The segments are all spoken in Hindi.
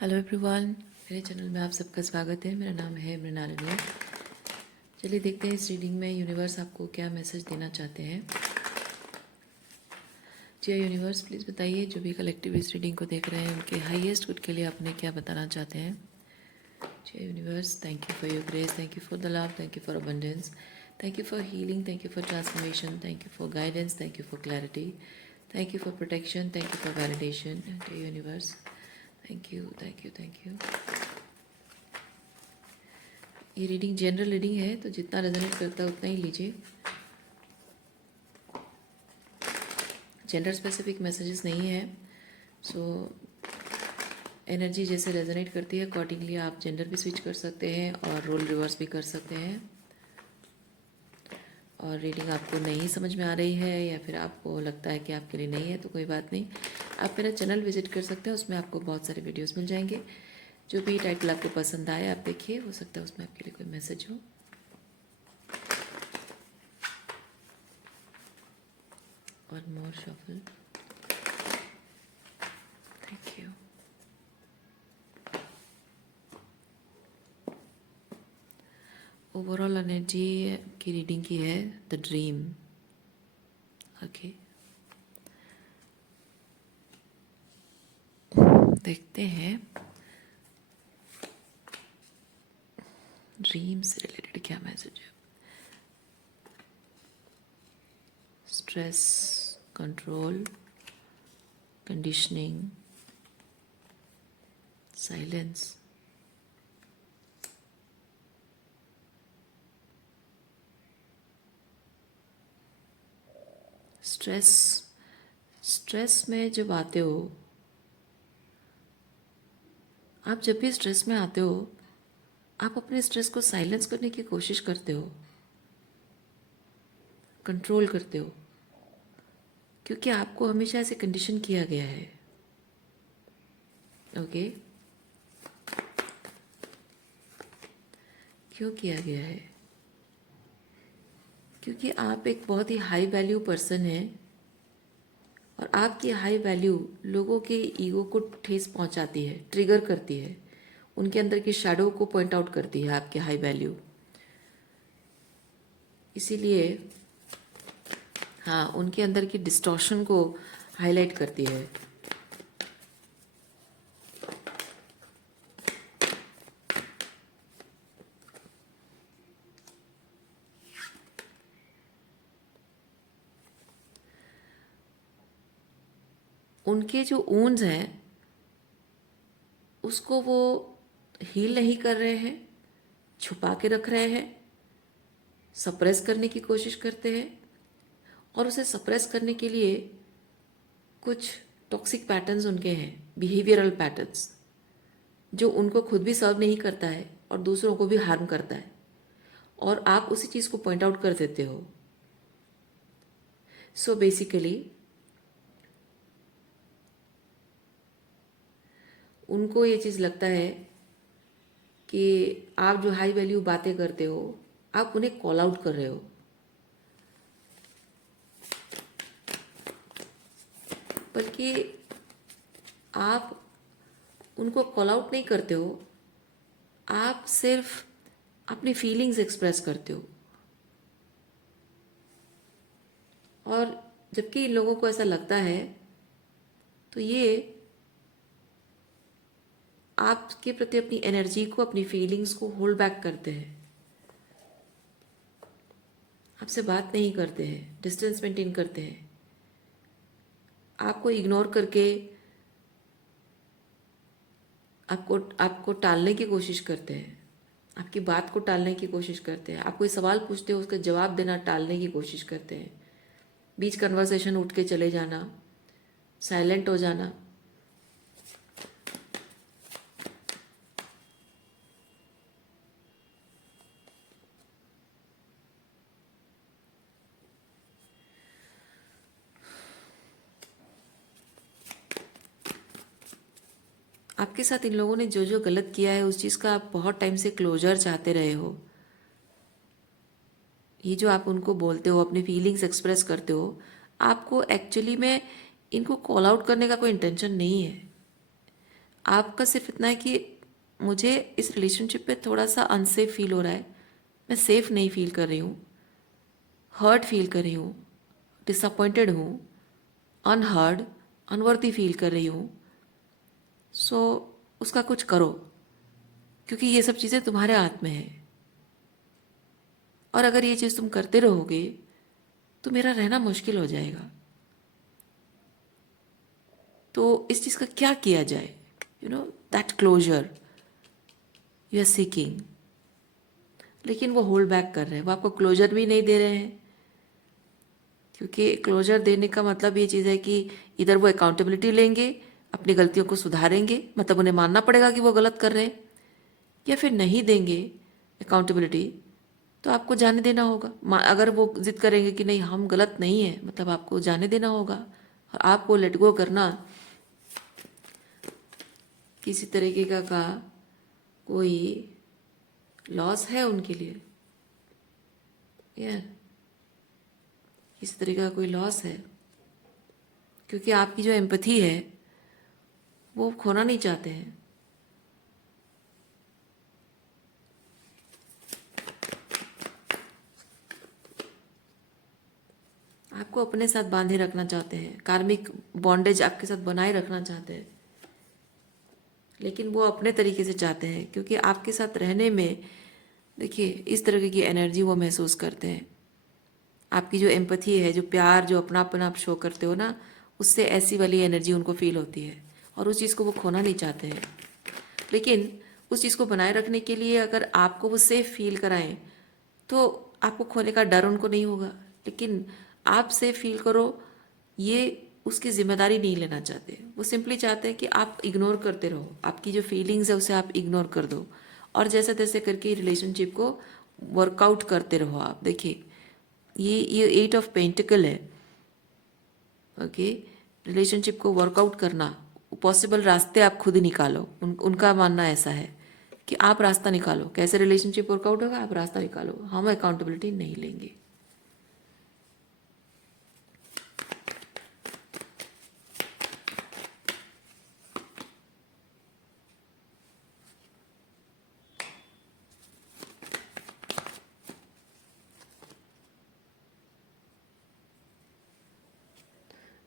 हेलो एवरीवन, मेरे चैनल में आप सबका स्वागत है। मेरा नाम है मृणालिनी। चलिए देखते हैं इस रीडिंग में यूनिवर्स आपको क्या मैसेज देना चाहते हैं। जी यूनिवर्स, प्लीज़ बताइए जो भी कलेक्टिव इस रीडिंग को देख रहे हैं उनके हाईएस्ट गुड के लिए आपने क्या बताना चाहते हैं। जी universe, thank you for your grace, thank you for the love, thank you for abundance, thank you for healing, thank you for transformation, thank you for guidance, thank you for clarity, thank you for protection, thank you for validation. जी universe, thank you thank you thank you. ये रीडिंग जनरल रीडिंग है, तो जितना रेजोनेट करता है उतना ही लीजिए। जेंडर स्पेसिफिक मैसेजेस नहीं है, सो एनर्जी जैसे रेजोनेट करती है अकॉर्डिंगली आप जेंडर भी स्विच कर सकते हैं और रोल रिवर्स भी कर सकते हैं। और रीडिंग आपको नहीं समझ में आ रही है या फिर आपको लगता है कि आपके लिए नहीं है तो कोई बात नहीं, आप मेरा चैनल विजिट कर सकते हैं। उसमें आपको बहुत सारे वीडियोस मिल जाएंगे। जो भी टाइटल आपको पसंद आए आप देखिए, हो सकता है उसमें आपके लिए कोई मैसेज हो। One more shuffle, thank you. Overall energy की रीडिंग की है द ड्रीम। ओके, देखते हैं ड्रीम से रिलेटेड क्या मैसेज है। Stress, control, conditioning, silence, stress. Stress में जब आते हो, आप जब भी स्ट्रेस में आते हो आप अपने स्ट्रेस को साइलेंस करने की कोशिश करते हो, कंट्रोल करते हो, क्योंकि आपको हमेशा ऐसे कंडीशन किया गया है। ओके, क्यों किया गया है? क्योंकि आप एक बहुत ही हाई वैल्यू पर्सन हैं और आपकी हाई वैल्यू लोगों के ईगो को ठेस पहुंचाती है, ट्रिगर करती है, उनके अंदर की शैडो को पॉइंट आउट करती है आपकी हाई वैल्यू। इसीलिए हाँ, उनके अंदर की डिस्टॉर्शन को हाईलाइट करती है। उनके जो ऊंड्स हैं उसको वो हील नहीं कर रहे हैं, छुपा के रख रहे हैं, सप्रेस करने की कोशिश करते हैं। और उसे सप्रेस करने के लिए कुछ टॉक्सिक पैटर्न्स उनके हैं, बिहेवियरल पैटर्न्स, जो उनको खुद भी सर्व नहीं करता है और दूसरों को भी हार्म करता है, और आप उसी चीज़ को पॉइंट आउट कर देते हो। सो बेसिकली उनको ये चीज़ लगता है कि आप जो हाई वैल्यू बातें करते हो आप उन्हें कॉल आउट कर रहे हो, बल्कि आप उनको कॉल आउट नहीं करते हो, आप सिर्फ अपनी फीलिंग्स एक्सप्रेस करते हो। और जबकि इन लोगों को ऐसा लगता है तो ये आपके प्रति अपनी एनर्जी को, अपनी फीलिंग्स को होल्ड बैक करते हैं, आपसे बात नहीं करते हैं, डिस्टेंस मेंटेन करते हैं, आपको इग्नोर करके आपको आपको टालने की कोशिश करते हैं, आपकी बात को टालने की कोशिश करते हैं। आप कोई सवाल पूछते हो उसका जवाब देना टालने की कोशिश करते हैं, बीच कन्वर्सेशन उठ के चले जाना, साइलेंट हो जाना। आपके साथ इन लोगों ने जो जो गलत किया है उस चीज़ का आप बहुत टाइम से क्लोजर चाहते रहे हो। ये जो आप उनको बोलते हो, अपनी फीलिंग्स एक्सप्रेस करते हो, आपको एक्चुअली में इनको कॉल आउट करने का कोई इंटेंशन नहीं है। आपका सिर्फ इतना है कि मुझे इस रिलेशनशिप पे थोड़ा सा अनसेफ फील हो रहा है, मैं सेफ नहीं फील कर रही हूँ, हर्ट फील कर रही हूँ, डिसअपॉइंटेड हूँ, अनहर्ड, अनवर्दी फील कर रही हूँ। सो उसका कुछ करो, क्योंकि ये सब चीज़ें तुम्हारे हाथ में है। और अगर ये चीज़ तुम करते रहोगे तो मेरा रहना मुश्किल हो जाएगा। तो इस चीज़ का क्या किया जाए? That closure you are seeking. लेकिन वो होल्ड बैक कर रहे हैं, वो आपको क्लोजर भी नहीं दे रहे हैं। क्योंकि क्लोजर देने का मतलब ये चीज़ है कि इधर वो अकाउंटेबिलिटी लेंगे, अपनी गलतियों को सुधारेंगे, मतलब उन्हें मानना पड़ेगा कि वो गलत कर रहे हैं, या फिर नहीं देंगे अकाउंटेबिलिटी तो आपको जाने देना होगा। अगर वो जिद करेंगे कि नहीं हम गलत नहीं है, मतलब आपको जाने देना होगा। और आपको लेट गो करना किसी तरीके का कोई लॉस है उनके लिए, यार किसी तरीके का कोई लॉस है, क्योंकि आपकी जो एम्पैथी है वो खोना नहीं चाहते हैं। आपको अपने साथ बांधे रखना चाहते हैं, कार्मिक बॉन्डेज आपके साथ बनाए रखना चाहते हैं, लेकिन वो अपने तरीके से चाहते हैं। क्योंकि आपके साथ रहने में देखिए इस तरह की एनर्जी वो महसूस करते हैं। आपकी जो एम्पैथी है, जो प्यार, जो अपनापन आप शो करते हो ना, उससे ऐसी वाली एनर्जी उनको फील होती है और उस चीज़ को वो खोना नहीं चाहते हैं। लेकिन उस चीज़ को बनाए रखने के लिए अगर आपको वो सेफ फील कराएं तो आपको खोने का डर उनको नहीं होगा। लेकिन आप सेफ फील करो, ये उसकी जिम्मेदारी नहीं लेना चाहते। वो सिंपली चाहते हैं कि आप इग्नोर करते रहो, आपकी जो फीलिंग्स है उसे आप इग्नोर कर दो और जैसे तैसे करके रिलेशनशिप को वर्कआउट करते रहो। आप देखिए ये 8 ऑफ पेंटिकल है। ओके, रिलेशनशिप को वर्कआउट करना पॉसिबल रास्ते आप खुद ही निकालो। उनका मानना ऐसा है कि आप रास्ता निकालो, कैसे रिलेशनशिप वर्कआउट होगा, आप रास्ता निकालो, हम अकाउंटेबिलिटी नहीं लेंगे।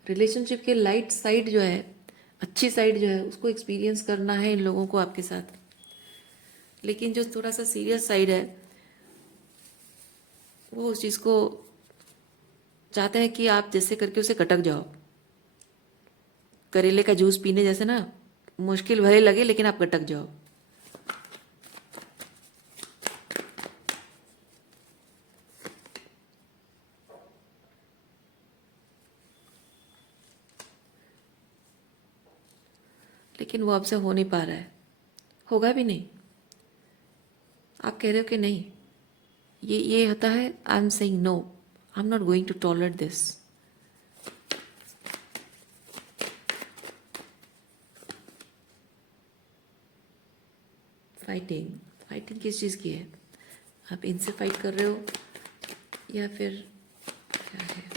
रिलेशनशिप के लाइट साइड जो है, अच्छी साइड जो है, उसको एक्सपीरियंस करना है इन लोगों को आपके साथ। लेकिन जो थोड़ा सा सीरियस साइड है वो उस चीज़ को चाहते हैं कि आप जैसे करके उसे कटक जाओ। करेले का जूस पीने जैसे ना, मुश्किल भले लगे लेकिन आप कटक जाओ। लेकिन वो आपसे हो नहीं पा रहा है, होगा भी नहीं। आप कह रहे हो कि नहीं, ये होता है। I am saying no, I am not going to tolerate this. Fighting, fighting किस चीज़ की है? आप इनसे फाइट कर रहे हो या फिर क्या है?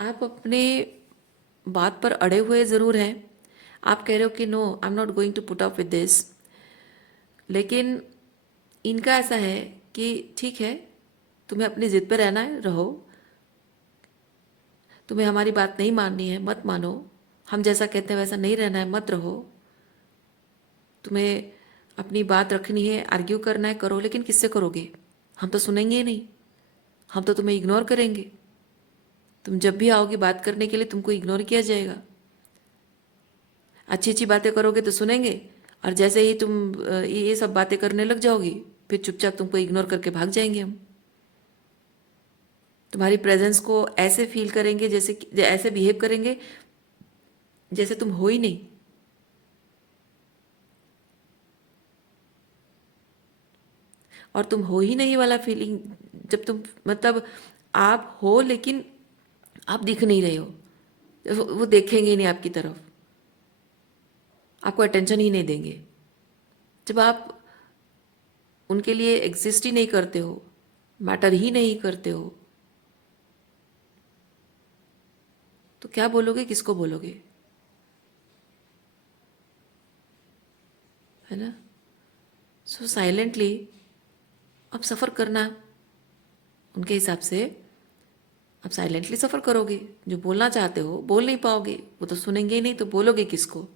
आप अपने बात पर अड़े हुए ज़रूर हैं। आप कह रहे हो कि no, I am not going to put up with this. लेकिन इनका ऐसा है कि ठीक है, तुम्हें अपनी ज़िद पे रहना है, रहो। तुम्हें हमारी बात नहीं माननी है, मत मानो। हम जैसा कहते हैं वैसा नहीं रहना है, मत रहो। तुम्हें अपनी बात रखनी है, आर्ग्यू करना है, करो। लेकिन किससे करोगे? हम तो सुनेंगे ही नहीं, हम तो तुम्हें इग्नोर करेंगे। तुम जब भी आओगे बात करने के लिए तुमको इग्नोर किया जाएगा। अच्छी अच्छी बातें करोगे तो सुनेंगे, और जैसे ही तुम ये सब बातें करने लग जाओगी फिर चुपचाप तुमको इग्नोर करके भाग जाएंगे हम। तुम्हारी प्रेजेंस को ऐसे फील करेंगे, ऐसे बिहेव करेंगे जैसे तुम हो ही नहीं। और तुम हो ही नहीं वाला फीलिंग, जब तुम मतलब आप हो लेकिन आप दिख नहीं रहे हो, वो देखेंगे ही नहीं आपकी तरफ, आपको अटेंशन ही नहीं देंगे। जब आप उनके लिए एग्जिस्ट ही नहीं करते हो, मैटर ही नहीं करते हो, तो क्या बोलोगे, किसको बोलोगे? है ना? सो साइलेंटली अब सफ़र करना उनके हिसाब से। अब साइलेंटली सफ़र करोगे, जो बोलना चाहते हो बोल नहीं पाओगे, वो तो सुनेंगे ही नहीं, तो बोलोगे किसको?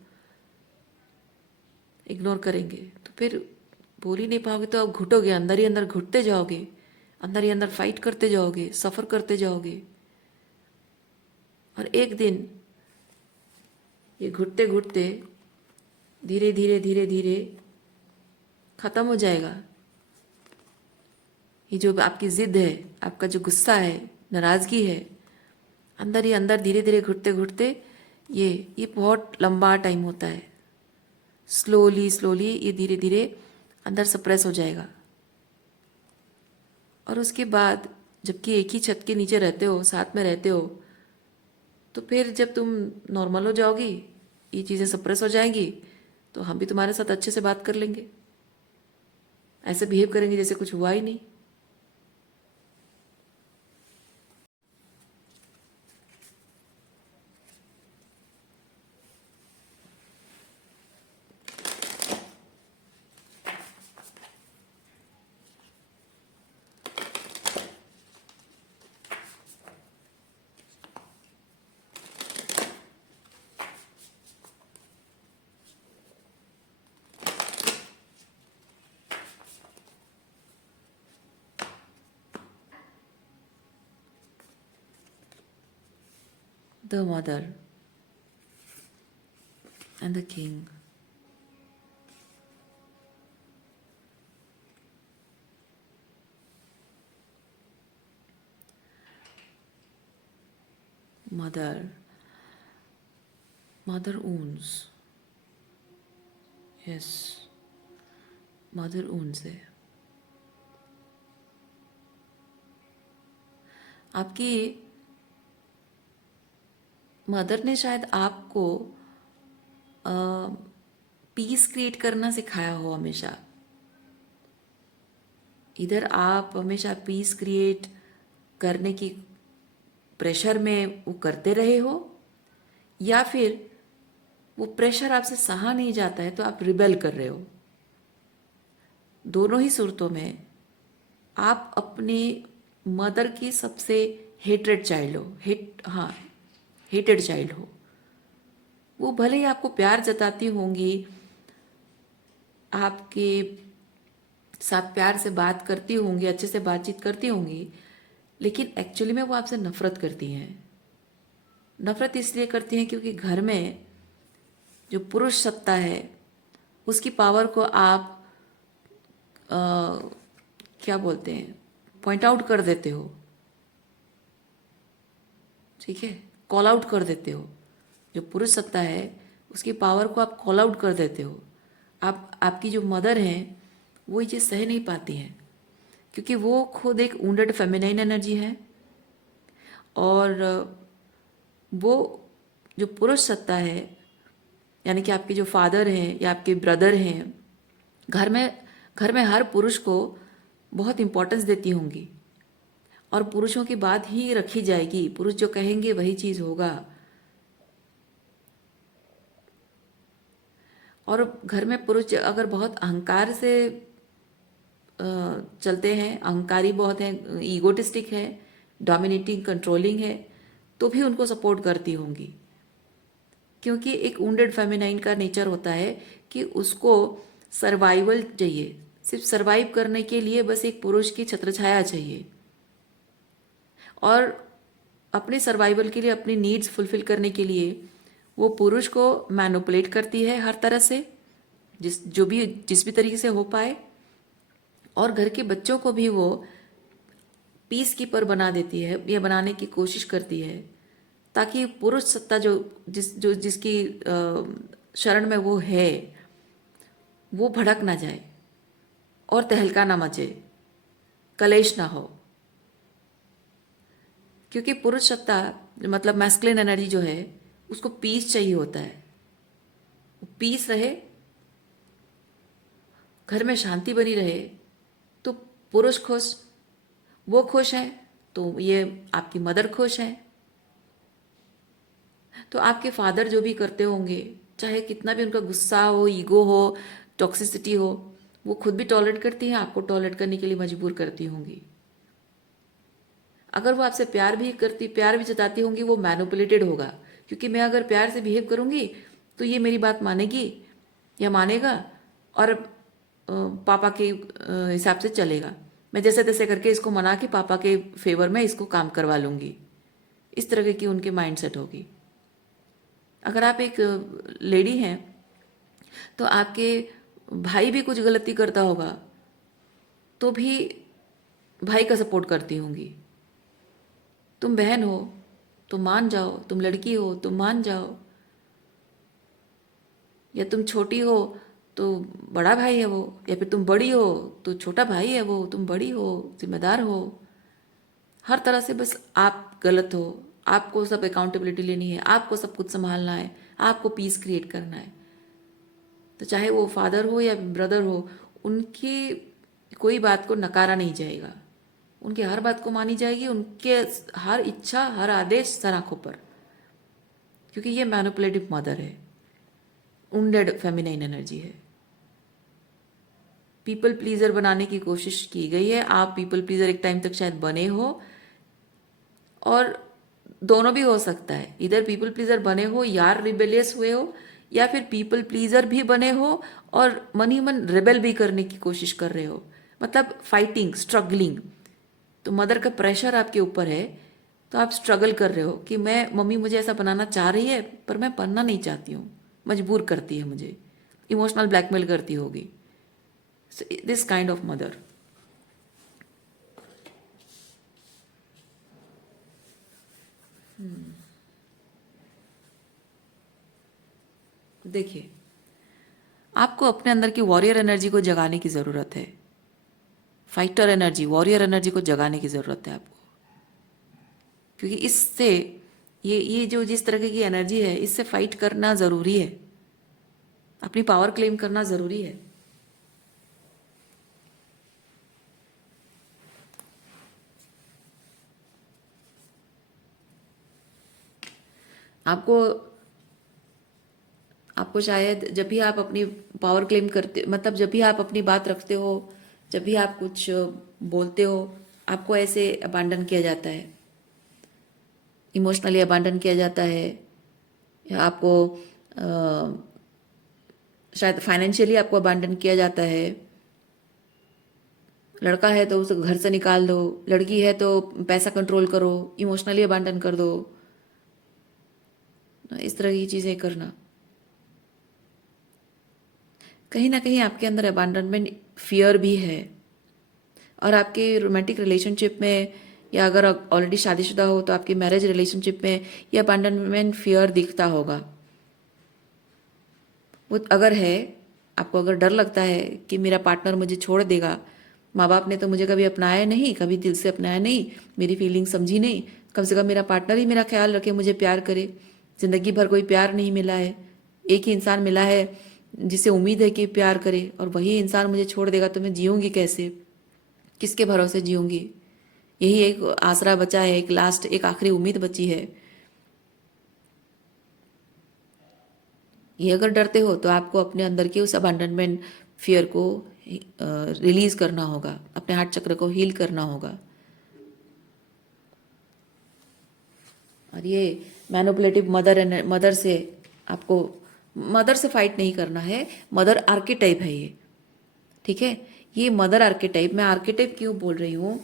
इग्नोर करेंगे तो फिर बोल ही नहीं पाओगे, तो अब घुटोगे, अंदर ही अंदर घुटते जाओगे, अंदर ही अंदर फाइट करते जाओगे, सफ़र करते जाओगे। और एक दिन ये घुटते घुटते धीरे धीरे धीरे धीरे ख़त्म हो जाएगा। ये जो आपकी ज़िद है, आपका जो गुस्सा है, नाराज़गी है, अंदर ही अंदर धीरे धीरे घुटते घुटते ये बहुत लंबा टाइम होता है। स्लोली स्लोली ये धीरे धीरे अंदर सप्रेस हो जाएगा। और उसके बाद जबकि एक ही छत के नीचे रहते हो, साथ में रहते हो, तो फिर जब तुम नॉर्मल हो जाओगी, ये चीज़ें सप्रेस हो जाएंगी, तो हम भी तुम्हारे साथ अच्छे से बात कर लेंगे, ऐसे बिहेव करेंगे जैसे कुछ हुआ ही नहीं। The mother and the king. Mother owns. Yes, mother owns है। आपकी मदर ने शायद आपको पीस क्रिएट करना सिखाया हो हमेशा। इधर आप हमेशा पीस क्रिएट करने की प्रेशर में वो करते रहे हो, या फिर वो प्रेशर आपसे सहा नहीं जाता है तो आप रिबेल कर रहे हो। दोनों ही सूरतों में आप अपनी मदर की सबसे हेटेड चाइल्ड हो, हेटेड चाइल्ड हो। वो भले ही आपको प्यार जताती होंगी, आपके साथ प्यार से बात करती होंगी, अच्छे से बातचीत करती होंगी, लेकिन एक्चुअली में वो आपसे नफरत करती हैं। नफरत इसलिए करती हैं क्योंकि घर में जो पुरुष सत्ता है उसकी पावर को आप अ, क्या बोलते हैं, पॉइंट आउट कर देते हो। ठीक है, कॉल आउट कर देते हो। जो पुरुष सत्ता है उसकी पावर को आप कॉल आउट कर देते हो। आपकी जो मदर हैं वो ये चीज़ सह नहीं पाती हैं, क्योंकि वो खुद एक वुंडेड फेमिनाइन एनर्जी है। और वो जो पुरुष सत्ता है, यानी कि आपके जो फादर हैं या आपके ब्रदर हैं, घर में हर पुरुष को बहुत इम्पोर्टेंस देती होंगी, और पुरुषों की बात ही रखी जाएगी, पुरुष जो कहेंगे वही चीज़ होगा। और घर में पुरुष अगर बहुत अहंकार से चलते हैं, अहंकारी बहुत हैं, ईगोटिस्टिक है, डोमिनेटिंग कंट्रोलिंग है, तो भी उनको सपोर्ट करती होंगी, क्योंकि एक वुंडेड फेमिनाइन का नेचर होता है कि उसको सर्वाइवल चाहिए, सिर्फ सर्वाइव करने के लिए बस एक पुरुष की छत्रछाया चाहिए, और अपने सर्वाइवल के लिए, अपनी नीड्स फुलफिल करने के लिए वो पुरुष को मैनिपुलेट करती है हर तरह से, जिस भी तरीके से हो पाए। और घर के बच्चों को भी वो पीस कीपर बना देती है, या बनाने की कोशिश करती है, ताकि पुरुष सत्ता जिसकी शरण में वो है, वो भड़क ना जाए और तहलका ना मचे, कलेश ना हो। क्योंकि पुरुष सत्ता मतलब मैस्कुलिन एनर्जी जो है उसको पीस चाहिए होता है, पीस रहे, घर में शांति बनी रहे, तो पुरुष खुश, वो खुश है तो ये आपकी मदर खुश है। तो आपके फादर जो भी करते होंगे, चाहे कितना भी उनका गुस्सा हो, ईगो हो, टॉक्सिसिटी हो, वो खुद भी टॉलरेट करती हैं, आपको टॉलरेट करने के लिए मजबूर करती होंगी। अगर वो आपसे प्यार भी जताती होंगी, वो मैनिपुलेटेड होगा, क्योंकि मैं अगर प्यार से बिहेव करूंगी तो ये मेरी बात मानेगी या मानेगा और पापा के हिसाब से चलेगा। मैं जैसे तैसे करके इसको मना के पापा के फेवर में इसको काम करवा लूंगी। इस तरह की उनके माइंडसेट होगी। अगर आप एक लेडी हैं तो आपके भाई भी कुछ गलती करता होगा तो भी भाई का सपोर्ट करती होंगी। तुम बहन हो तो मान जाओ, तुम लड़की हो तो मान जाओ, या तुम छोटी हो तो बड़ा भाई है वो, या फिर तुम बड़ी हो तो छोटा भाई है वो, तुम बड़ी हो, जिम्मेदार हो। हर तरह से बस आप गलत हो, आपको सब अकाउंटेबिलिटी लेनी है, आपको सब कुछ संभालना है, आपको पीस क्रिएट करना है। तो चाहे वो फादर हो या ब्रदर हो, उनकी कोई बात को नकारा नहीं जाएगा, उनकी हर बात को मानी जाएगी, उनके हर इच्छा, हर आदेश सर आंखों पर, क्योंकि ये मैनिपुलेटिव मदर है, उंडेड फेमिनाइन एनर्जी है। पीपल प्लीजर बनाने की कोशिश की गई है। आप पीपल प्लीजर एक टाइम तक शायद बने हो, और दोनों भी हो सकता है, इधर पीपल प्लीजर बने हो, यार रिबेलियस हुए हो, या फिर पीपल प्लीजर भी बने हो और मन ही मन रिबेल भी करने की कोशिश कर रहे हो, मतलब फाइटिंग, स्ट्रगलिंग। तो मदर का प्रेशर आपके ऊपर है, तो आप स्ट्रगल कर रहे हो कि मैं, मम्मी मुझे ऐसा बनाना चाह रही है पर मैं बनना नहीं चाहती हूँ, मजबूर करती है मुझे, इमोशनल ब्लैकमेल करती होगी। This kind of mother. देखिए, आपको अपने अंदर की वॉरियर एनर्जी को जगाने की ज़रूरत है। फाइटर एनर्जी, वॉरियर एनर्जी को जगाने की ज़रूरत है आपको, क्योंकि इससे ये जो जिस तरह की एनर्जी है, इससे फाइट करना ज़रूरी है, अपनी पावर क्लेम करना ज़रूरी है। आपको आपको शायद जब भी आप अपनी पावर क्लेम करते, मतलब जब भी आप अपनी बात रखते हो, जब भी आप कुछ बोलते हो, आपको ऐसे अबांडन किया जाता है, इमोशनली अबांडन किया जाता है, या आपको शायद फाइनेंशियली आपको अबांडन किया जाता है। लड़का है तो उसे घर से निकाल दो, लड़की है तो पैसा कंट्रोल करो, इमोशनली अबांडन कर दो, इस तरह की चीज़ें करना। कहीं ना कहीं आपके अंदर अबांडनमेंट फियर भी है, और आपके रोमांटिक रिलेशनशिप में, या अगर ऑलरेडी शादीशुदा हो तो आपकी मैरिज रिलेशनशिप में ये अबांडनमेंट फियर दिखता होगा। वो अगर है, आपको अगर डर लगता है कि मेरा पार्टनर मुझे छोड़ देगा, माँ बाप ने तो मुझे कभी अपनाया नहीं, कभी दिल से अपनाया नहीं, मेरी फीलिंग समझी नहीं, कम से कम मेरा पार्टनर ही मेरा ख्याल रखे, मुझे प्यार करे। ज़िंदगी भर कोई प्यार नहीं मिला है, एक ही इंसान मिला है जिसे उम्मीद है कि प्यार करे, और वही इंसान मुझे छोड़ देगा तो मैं जीऊँगी कैसे, किसके भरोसे जीऊँगी। यही एक आसरा बचा है, एक लास्ट, एक आखिरी उम्मीद बची है। ये अगर डरते हो तो आपको अपने अंदर के उस अबांडनमेंट फियर को रिलीज करना होगा, अपने हार्ट चक्र को हील करना होगा। और ये मैनिपुलेटिव मदर से आपको, मदर से फाइट नहीं करना है, मदर आर्केटाइप है ये, ठीक है। ये मदर आर्केटाइप, मैं आर्केटाइप क्यों बोल रही हूँ,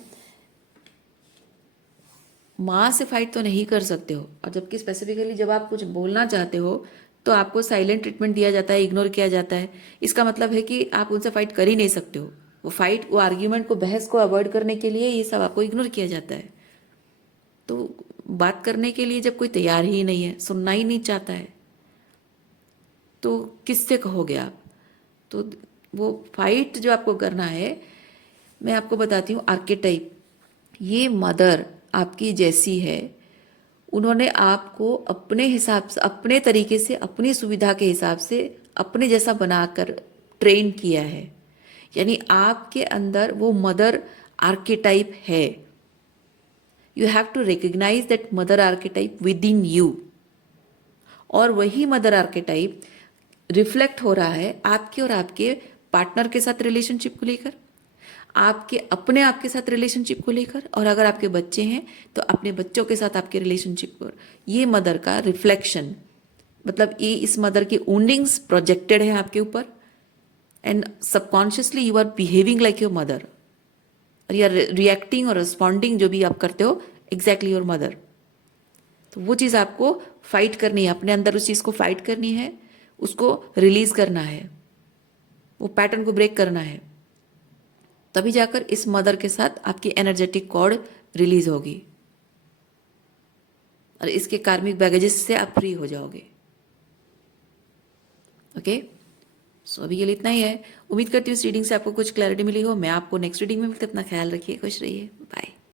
माँ से फाइट तो नहीं कर सकते हो, और जबकि स्पेसिफिकली जब आप कुछ बोलना चाहते हो तो आपको साइलेंट ट्रीटमेंट दिया जाता है, इग्नोर किया जाता है। इसका मतलब है कि आप उनसे फाइट कर ही नहीं सकते हो। वो आर्ग्यूमेंट को, बहस को अवॉइड करने के लिए ये सब आपको इग्नोर किया जाता है। तो बात करने के लिए जब कोई तैयार ही नहीं है, सुनना ही नहीं चाहता है, तो किससे कहोगे आप। तो वो फाइट जो आपको करना है, मैं आपको बताती हूँ आर्केटाइप। ये मदर आपकी जैसी है, उन्होंने आपको अपने हिसाब से, अपने तरीके से, अपनी सुविधा के हिसाब से अपने जैसा बनाकर ट्रेन किया है। यानी आपके अंदर वो मदर आर्केटाइप है। You have to recognise that mother archetype within you. और वही मदर आर्केटाइप रिफ्लेक्ट हो रहा है आपके और आपके पार्टनर के साथ रिलेशनशिप को लेकर, आपके अपने आप के साथ रिलेशनशिप को लेकर, और अगर आपके बच्चे हैं तो अपने बच्चों के साथ आपके रिलेशनशिप पर। ये मदर का रिफ्लेक्शन, मतलब ये इस मदर की वुंडिंग्स प्रोजेक्टेड है आपके ऊपर, and subconsciously you are behaving like your mother, और यू आर रिएक्टिंग और रिस्पॉन्डिंग जो भी आप करते हो एग्जैक्टली योर मदर। तो वो चीज़ आपको फाइट करनी है, अपने अंदर उस चीज़ को फाइट करनी है, उसको रिलीज करना है, वो पैटर्न को ब्रेक करना है, तभी जाकर इस मदर के साथ आपकी एनर्जेटिक कॉर्ड रिलीज होगी और इसके कार्मिक बैगेजेस से आप फ्री हो जाओगे। ओके, सो अभी के लिए इतना ही है। उम्मीद करती हूँ इस रीडिंग से आपको कुछ क्लैरिटी मिली हो। मैं आपको नेक्स्ट रीडिंग में मिलते, अपना ख्याल रखिए, खुश रहिए, बाय।